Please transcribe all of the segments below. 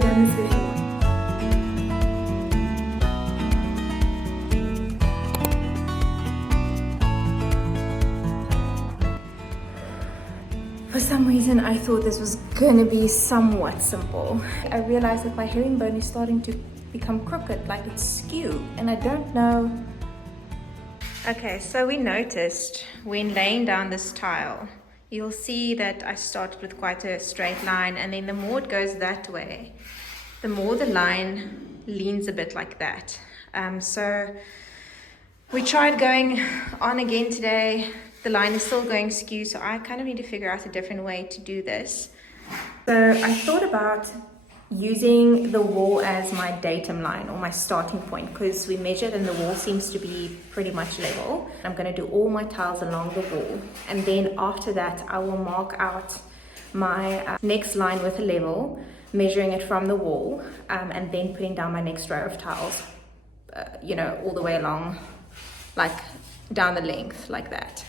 done this before. For some reason, I thought this was gonna be somewhat simple. I realized that my herringbone is starting to become crooked, like it's skew, and I don't know. Okay, so we noticed when laying down this tile, you'll see that I started with quite a straight line, and then the more it goes that way, the more the line leans a bit like that. So we tried going on again today. The line is still going skew, so I kind of need to figure out a different way to do this. So I thought about using the wall as my datum line or my starting point, because we measured and the wall seems to be pretty much level. I'm going to do all my tiles along the wall, and then after that I will mark out my next line with a level, measuring it from the wall, and then putting down my next row of tiles, you know, all the way along, like down the length like that.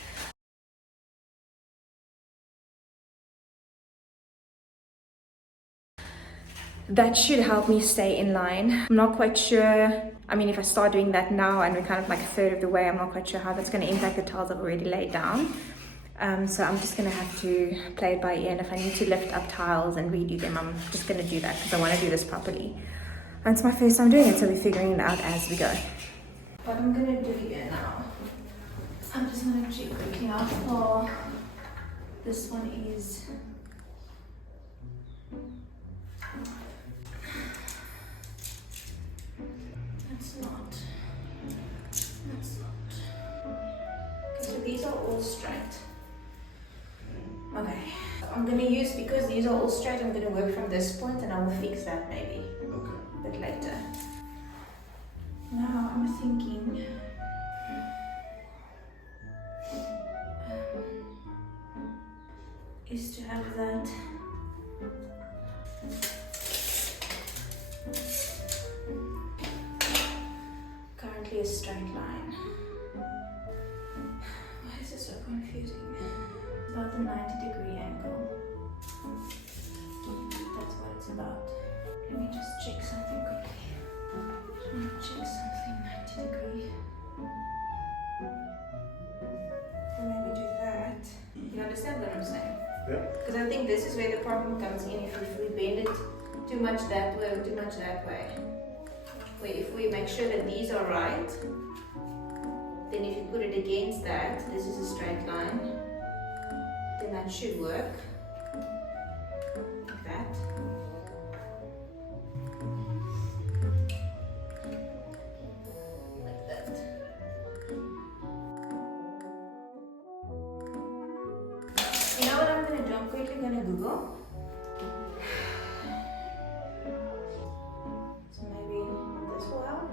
That should help me stay in line. I'm not quite sure. I mean, if I start doing that now and we're kind of like a third of the way, I'm not quite sure how that's going to impact the tiles I've already laid down. So I'm just going to have to play it by ear, and if I need to lift up tiles and redo them, I'm just going to do that because I want to do this properly. And it's my first time doing it, so we're figuring it out as we go. What I'm going to do here now, I'm just going to check quickly how far this one is. These are all straight. Okay, I'm gonna use, because these are all straight, I'm gonna work from this point and I will fix that maybe a bit later. Now I'm thinking is to have that currently a straight line. This is so confusing. About the 90-degree angle. That's what it's about. Let me just check something quickly. Let me check something 90-degree. Maybe do that. You understand what I'm saying? Yeah. Because I think this is where the problem comes in. If we bend it too much that way or too much that way. Where if we make sure that these are right, then if you put it against that, this is a straight line, then that should work, like that. Like that. You know what I'm going to do? I'm quickly going to Google. So maybe this will help.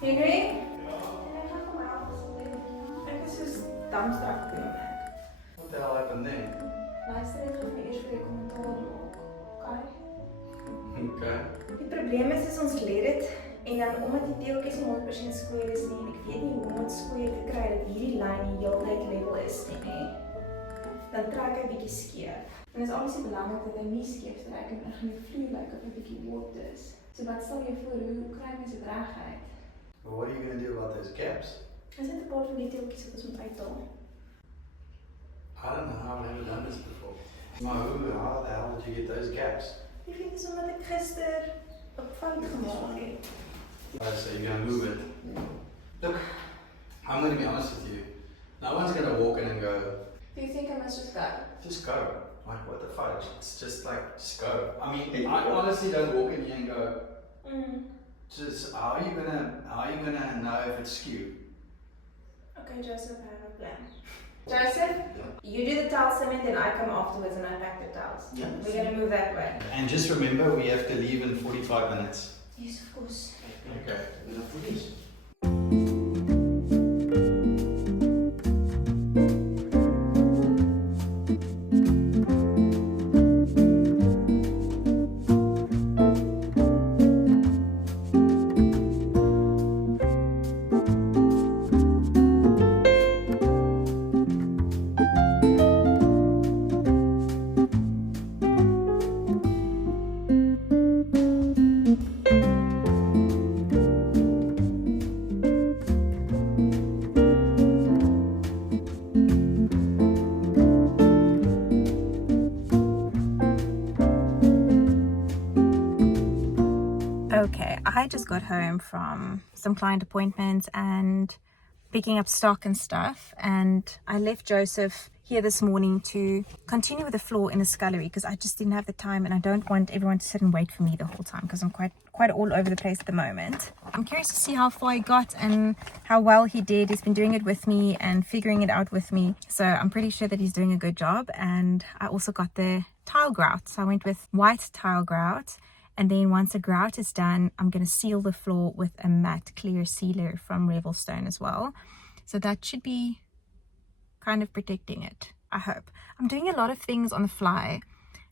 Henry? Ek is soos damstrak op jou werk. What the hell happened then? Luister, ek gaan eers vir jou kommentaar maak. Okay. Die probleem is ons leer dit, en dan omdat die deeltjies nie 100% square is nie, en ek weet nie hoe om dit square te kry dat hierdie lyn die hele tyd level is nie, dan trek hy bietjie skeef. En dit is obviously belangrik dat hy nie skeef trek en gaan die vloer lyk of hy bietjie warped is. So wat stel jy voor, hoe kry mens dit reg uit? Well, what are you going to do about those gaps? Is dit 'n paar van die deeltjies wat ons moet uithaal? I don't know, I've never done this before. How the hell did you get those gaps? Ek weet nie, omdat ek gister 'n fout gemaak het. Oh, so you're going to move it. Look, I'm going to be honest with you. No one's going to walk in and go, Do you think I must just go? just go. Like, what the fudge? It's just like, just go. I mean, I honestly don't walk in here and go, just, how are you gonna know if it's skewed? Okay, Joseph, I have a plan. Joseph, you do the tile cement, then I come afterwards and I pack the tiles. Yeah. We're going to move that way. And just remember, we have to leave in 45 minutes. Yes, of course. Okay. Enough for this. I just got home from some client appointments and picking up stock and stuff, and I left Joseph here this morning to continue with the floor in the scullery because I just didn't have the time, and I don't want everyone to sit and wait for me the whole time because I'm quite all over the place at the moment. I'm curious to see how far he got and how well he did. He's been doing it with me and figuring it out with me, so I'm pretty sure that he's doing a good job. And I also got the tile grout, so I went with white tile grout. And then once the grout is done, I'm going to seal the floor with a matte clear sealer from Revelstone as well. So that should be kind of protecting it, I hope. I'm doing a lot of things on the fly,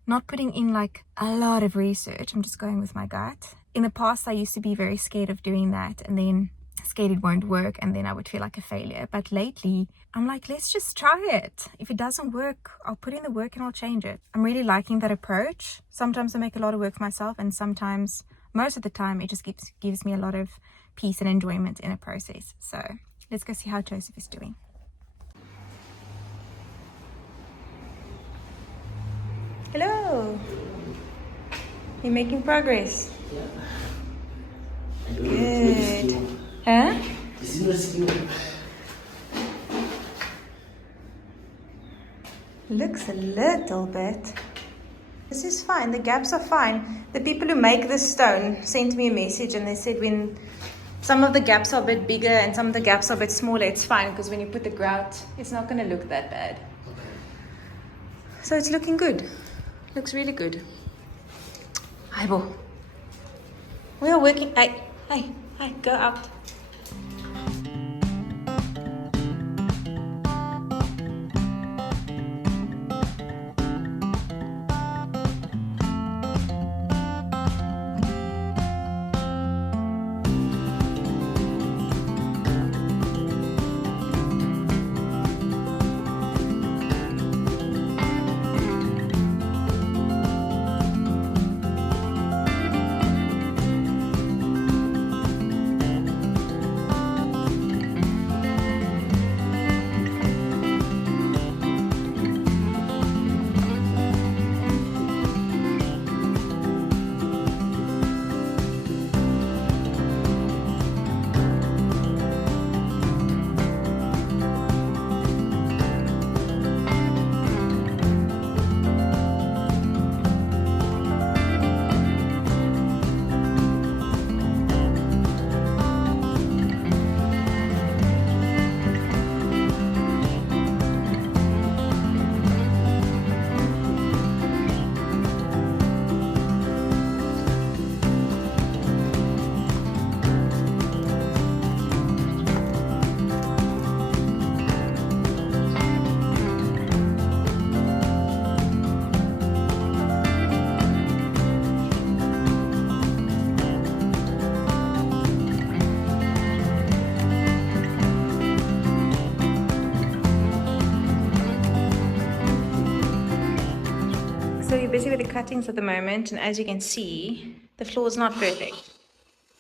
not putting in like a lot of research. I'm just going with my gut. In the past, I used to be very scared of doing that and then scared it won't work and then I would feel like a failure. But lately, I'm like, let's just try it. If it doesn't work, I'll put in the work and I'll change it. I'm really liking that approach. Sometimes I make a lot of work for myself, and sometimes, most of the time, it just gives me a lot of peace and enjoyment in a process. So let's go see how Joseph is doing. Hello. You're making progress. Yeah. Good. Huh? This is no skill. Looks a little bit. This is fine. The gaps are fine. The people who make this stone sent me a message and they said when some of the gaps are a bit bigger and some of the gaps are a bit smaller, it's fine because when you put the grout, it's not going to look that bad. Okay. So it's looking good. Looks really good. Hi, Bo. We are working. Hey, go out. So we're busy with the cuttings at the moment, and as you can see, the floor is not perfect.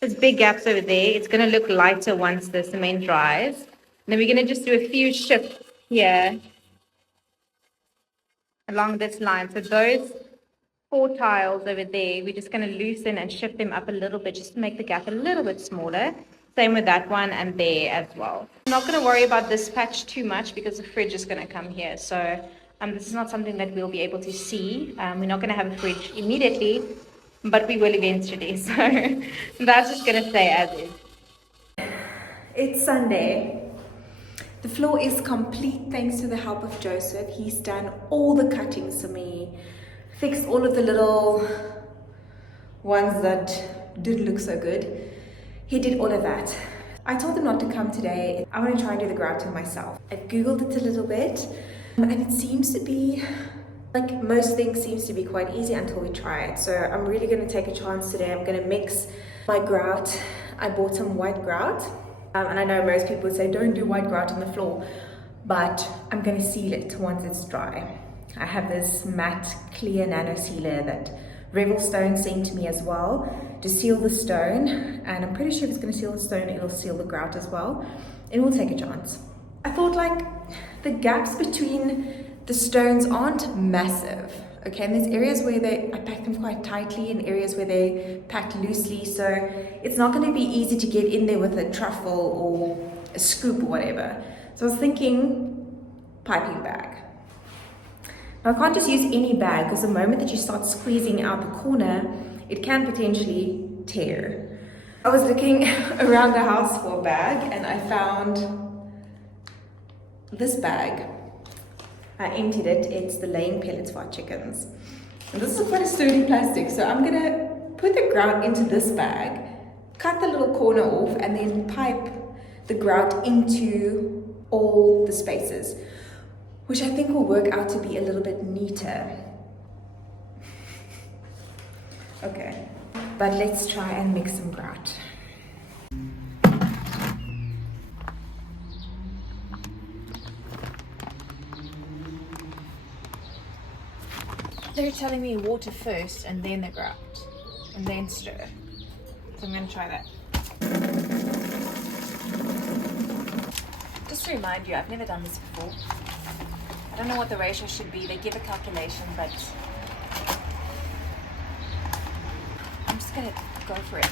There's big gaps over there. It's going to look lighter once the cement dries. And then we're going to just do a few shifts here along this line. So those 4 tiles over there, we're just going to loosen and shift them up a little bit just to make the gap a little bit smaller. Same with that one and there as well. I'm not going to worry about this patch too much because the fridge is going to come here. So this is not something that we'll be able to see. We're not going to have a fridge immediately, but we will eventually. So that's just going to stay as is. It's Sunday. The floor is complete thanks to the help of Joseph. He's done all the cuttings for me, fixed all of the little ones that didn't look so good. He did all of that. I told him not to come today. I want to try and do the grouting myself. I've googled it a little bit, and it seems to be, like most things seems to be quite easy until we try it. So I'm really going to take a chance today. I'm going to mix my grout. I bought some white grout, and I know most people would say don't do white grout on the floor, but I'm going to seal it once it's dry. I have this matte clear nano sealer that Revelstone sent to me as well to seal the stone, and I'm pretty sure if it's going to seal the stone, it'll seal the grout as well, and we'll take a chance. I thought like the gaps between The stones aren't massive, okay, and there's areas where I packed them quite tightly and areas where they packed loosely, so it's not going to be easy to get in there with a truffle or a scoop or whatever. So I was thinking piping bag. Now I can't just use any bag because the moment that you start squeezing out the corner, it can potentially tear. I was looking around the house for a bag and I found this bag. I emptied it. It's the laying pellets for our chickens. And this is quite a sturdy plastic, so I'm gonna put the grout into this bag, cut the little corner off, and then pipe the grout into all the spaces, which I think will work out to be a little bit neater. Okay, but let's try and mix some grout. They're telling me water first and then the grout and then stir. So I'm going to try that. Just to remind you, I've never done this before. I don't know what the ratio should be. They give a calculation, but I'm just going to go for it.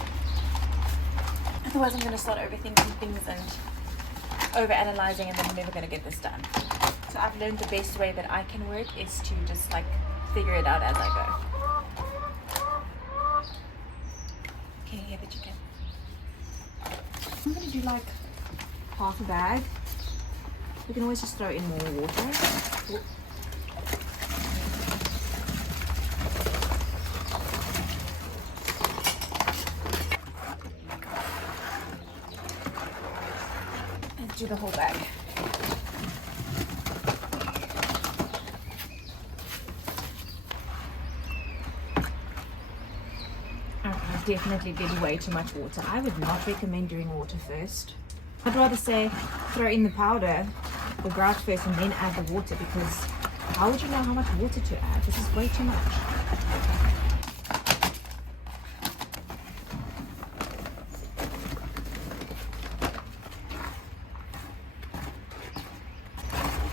Otherwise I'm going to start overthinking things and overanalyzing, and then I'm never going to get this done. So I've learned the best way that I can work is to just like figure it out as I go. Can you hear the chicken? I'm going to do like half a bag. We can always just throw in more water. Let's do the whole bag. Definitely did way too much water. I would not recommend doing water first. I'd rather say throw in the powder, the grout first, and then add the water, because how would you know how much water to add? This is way too much.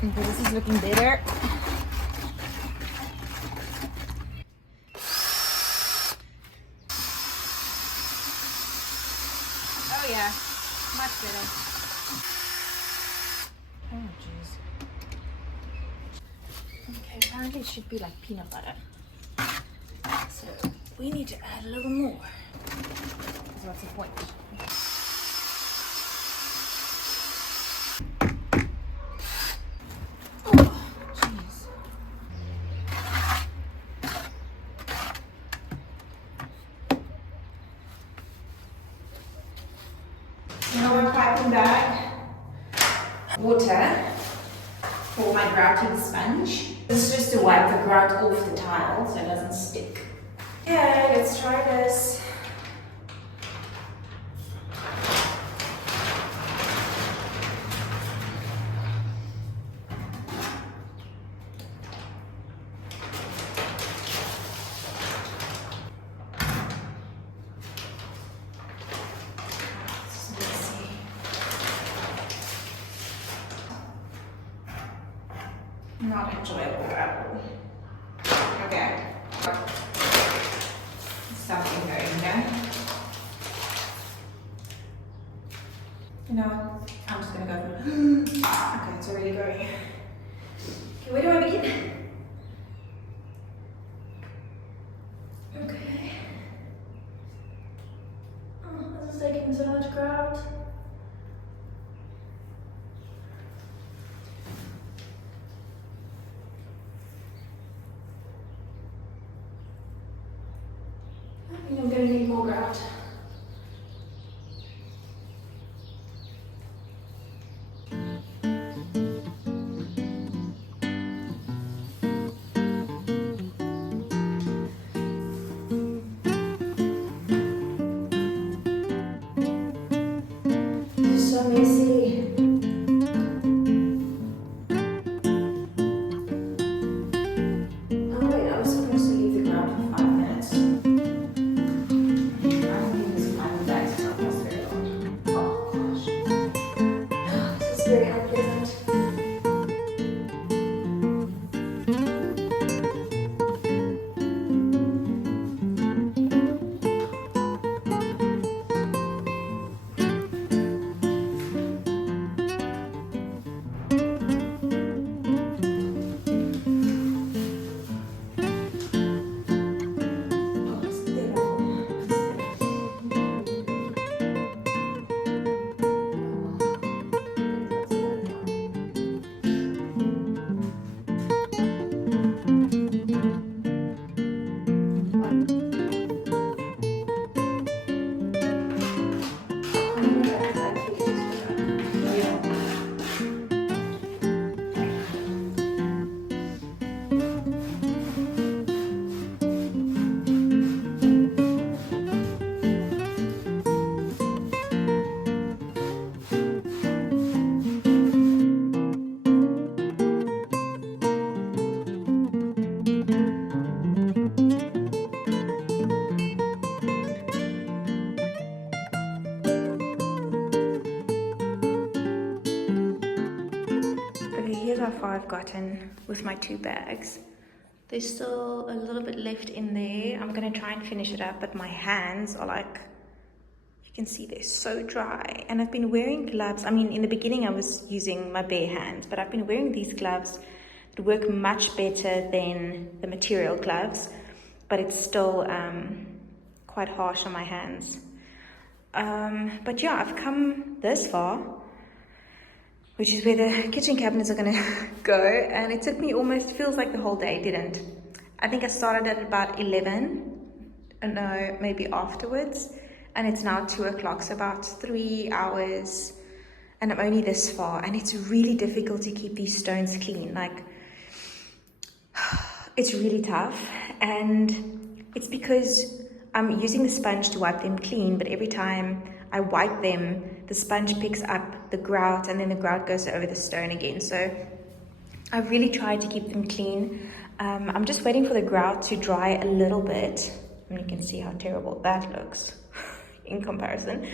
Okay, this is looking better. Yeah, much better. Oh jeez. Okay, apparently it should be like peanut butter. So we need to add a little more. So what's the point? Oh, jeez. Now we're piping back water for my grouting sponge. This is just to wipe the grout off the tile so it doesn't stick. Okay, let's try this. Not enjoyable at all. Okay. Something going there. You know, I'm just gonna go. Okay, it's already going. Okay, where do I begin? Okay. Oh, this is taking so much grout. I think I'm going to need more grout. This is so messy. Oh wait, I was supposed to leave the grout for 5 minutes. I've gotten with my 2 bags. There's still a little bit left in there. I'm gonna try and finish it up, but my hands are like, you can see they're so dry. And I've been wearing gloves. I mean, in the beginning I was using my bare hands, but I've been wearing these gloves that work much better than the material gloves, but it's still quite harsh on my hands. But yeah, I've come this far, which is where the kitchen cabinets are gonna go, and it took me almost, feels like the whole day. Didn't. I think I started at about 11, no, maybe afterwards, and it's now 2 o'clock, so about 3 hours, and I'm only this far, and it's really difficult to keep these stones clean. Like, it's really tough, and it's because I'm using the sponge to wipe them clean, but every time I wipe them, the sponge picks up the grout, and then the grout goes over the stone again. So I've really tried to keep them clean. I'm just waiting for the grout to dry a little bit, and you can see how terrible that looks in comparison.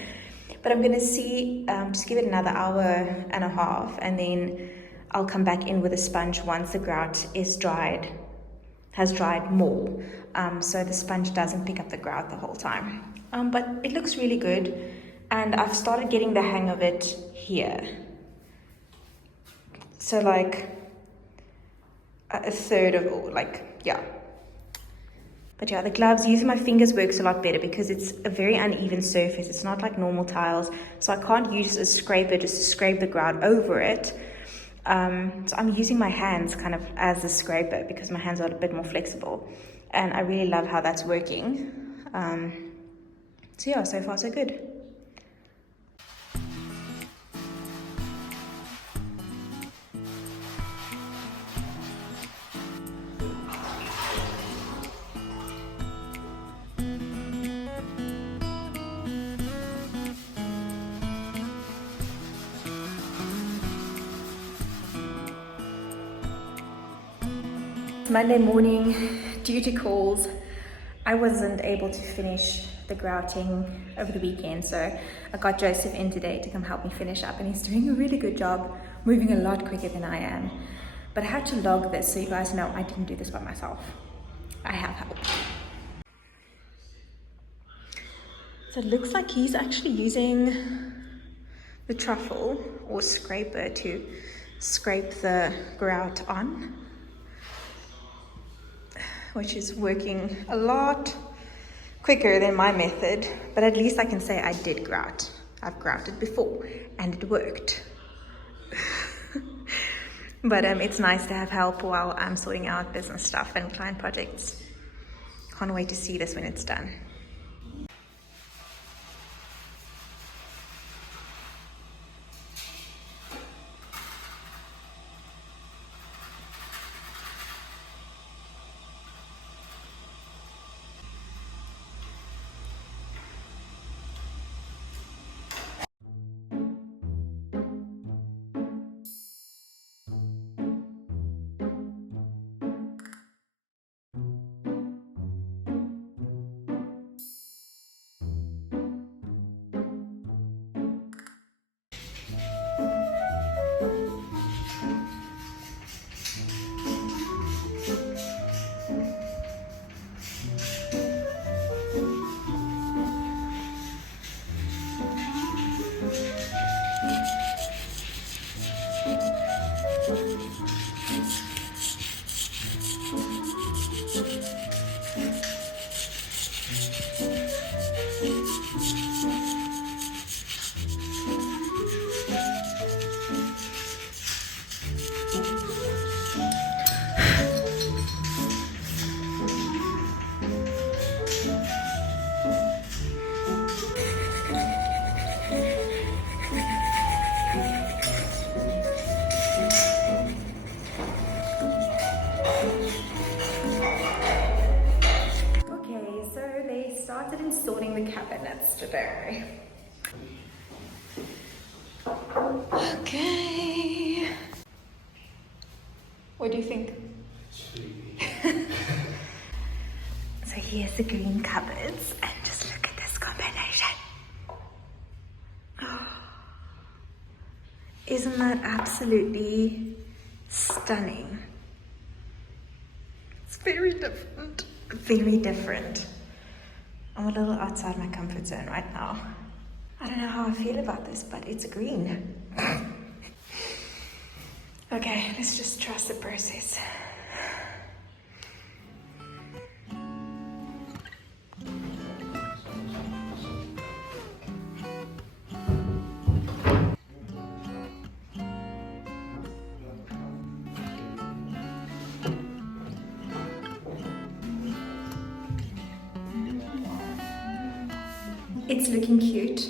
But I'm gonna see, just give it another hour and a half, and then I'll come back in with a sponge once the grout is dried, has dried more, so the sponge doesn't pick up the grout the whole time. But it looks really good, and I've started getting the hang of it here. So like a third of all, like, yeah. But yeah, the gloves, using my fingers works a lot better because it's a very uneven surface. It's not like normal tiles, so I can't use a scraper just to scrape the grout over it. So I'm using my hands kind of as a scraper because my hands are a bit more flexible, and I really love how that's working. So yeah, so far so good. Monday morning, due to calls, I wasn't able to finish the grouting over the weekend, so I got Joseph in today to come help me finish up, and he's doing a really good job, moving a lot quicker than I am. But I had to log this so you guys know I didn't do this by myself. I have help. So it looks like he's actually using the truffle or scraper to scrape the grout on, which is working a lot quicker than my method, but at least I can say I did grout. I've grouted before and it worked. But it's nice to have help while I'm sorting out business stuff and client projects. Can't wait to see this when it's done. Started installing the cabinets today. Okay. What do you think? So here's the green cupboards, and just look at this combination. Oh, isn't that absolutely stunning? stunning. It's very different. Very different. I'm a little outside my comfort zone right now. I don't know how I feel about this, but it's green. Okay, let's just trust the process. It's looking cute.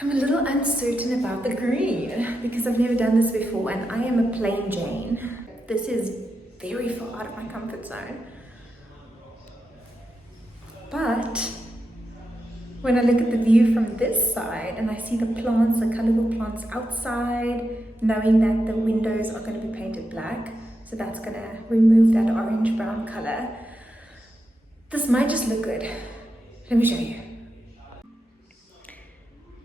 I'm a little uncertain about the green because I've never done this before and I am a plain Jane. This is very far out of my comfort zone. But when I look at the view from this side and I see the plants, the colorful plants outside, knowing that the windows are going to be painted black, so that's going to remove that orange brown color, this might just look good. Let me show you.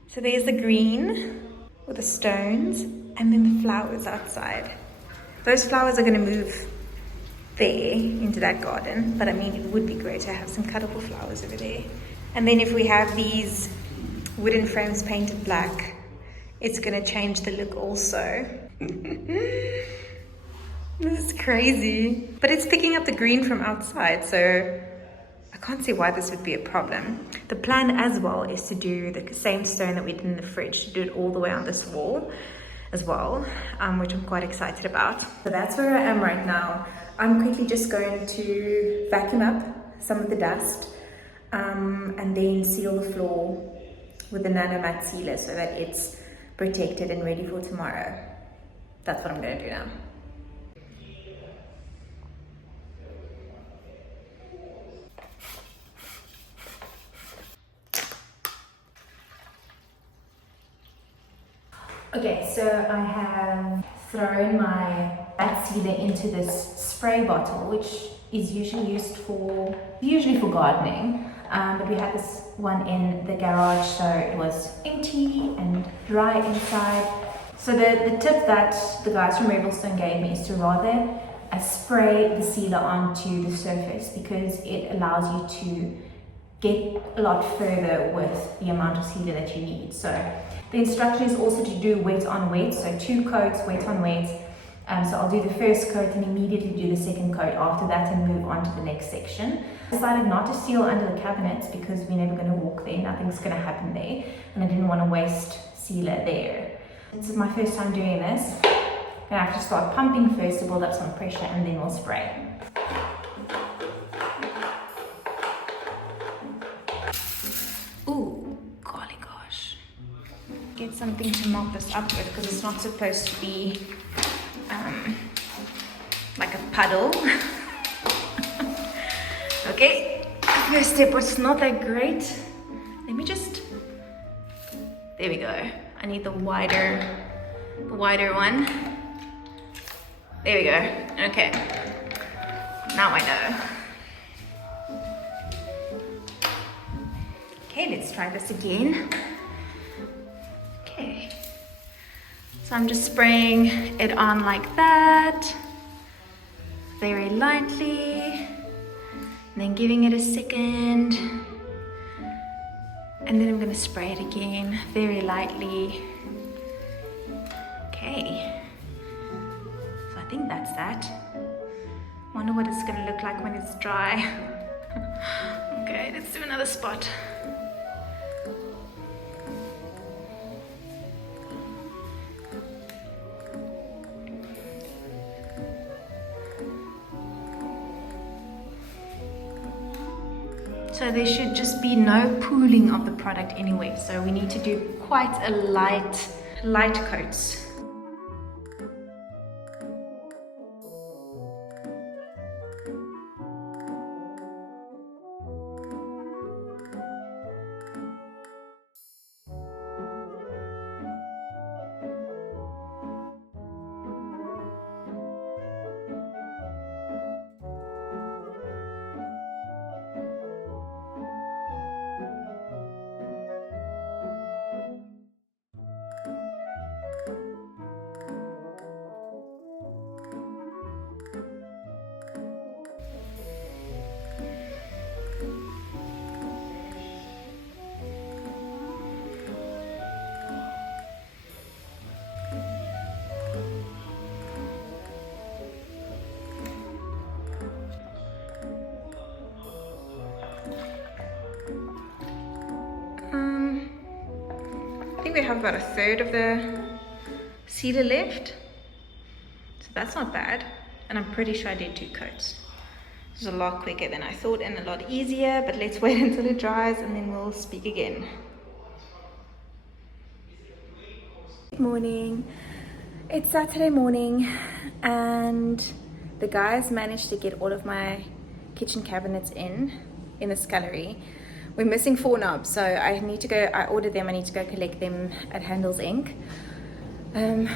So there's the green with the stones and then the flowers outside. Those flowers are going to move there into that garden, but I mean, it would be great to have some colorful flowers over there. And then if we have these wooden frames painted black, it's going to change the look also. This is crazy. But it's picking up the green from outside, so I can't see why this would be a problem. The plan as well is to do the same stone that we did in the fridge, to do it all the way on this wall as well, which I'm quite excited about. So that's where I am right now. I'm quickly just going to vacuum up some of the dust and then seal the floor with the nano matte sealer so that it's protected and ready for tomorrow. That's what I'm going to do now. Okay, so I have thrown my matte sealer into this spray bottle, which is usually for gardening. But we had this one in the garage, so it was empty and dry inside. So the tip that the guys from Revelstone gave me is to rather spray the sealer onto the surface because it allows you to get a lot further with the amount of sealer that you need. So the instruction is also to do wet on wet, so 2 coats, wet on wet. So I'll do the first coat and immediately do the second coat after that and move on to the next section. I decided not to seal under the cabinets because we're never going to walk there, nothing's going to happen there, and I didn't want to waste sealer there. This is my first time doing this. I'm going to have to start pumping first to build up some pressure and then we'll spray. Ooh, golly gosh. Get something to mop this up with because it's not supposed to be like a puddle. Okay, first step was not that great. Let me just, there we go. I need the wider one. There we go. Okay, now I know. Okay, let's try this again. Okay, so I'm just spraying it on like that, very lightly, and then giving it a second, and then I'm going to spray it again, very lightly. Okay, so I think that's that. Wonder what it's going to look like when it's dry. Okay, let's do another spot. So there should just be no pooling of the product anyway. So we need to do quite a light coats. we have about a third of the sealer left. So that's not bad. And I'm pretty sure I did 2 coats. It was a lot quicker than I thought and a lot easier, but let's wait until it dries and then we'll speak again. Good morning. It's Saturday morning and the guys managed to get all of my kitchen cabinets in the scullery. We're missing 4 knobs, so I need to go, I ordered them, I need to go collect them at Handles Inc. And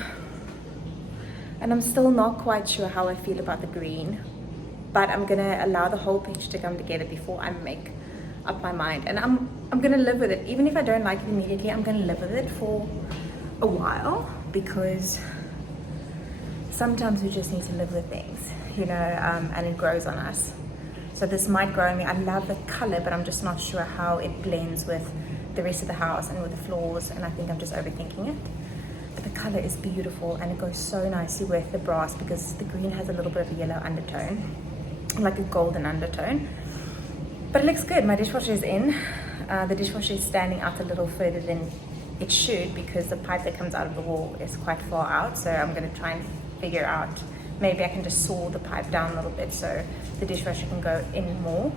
I'm still not quite sure how I feel about the green, but I'm gonna allow the whole picture to come together before I make up my mind. And I'm gonna live with it. Even if I don't like it immediately, I'm gonna live with it for a while, because sometimes we just need to live with things, you know, and it grows on us. So this might grow on me. I love the color, but I'm just not sure how it blends with the rest of the house and with the floors, and I think I'm just overthinking it. But the color is beautiful and it goes so nicely with the brass, because the green has a little bit of a yellow undertone, like a golden undertone. But it looks good. My dishwasher is in. The dishwasher is standing out a little further than it should, because the pipe that comes out of the wall is quite far out. So I'm going to try and figure out, maybe I can just saw the pipe down a little bit so the dishwasher can go in more.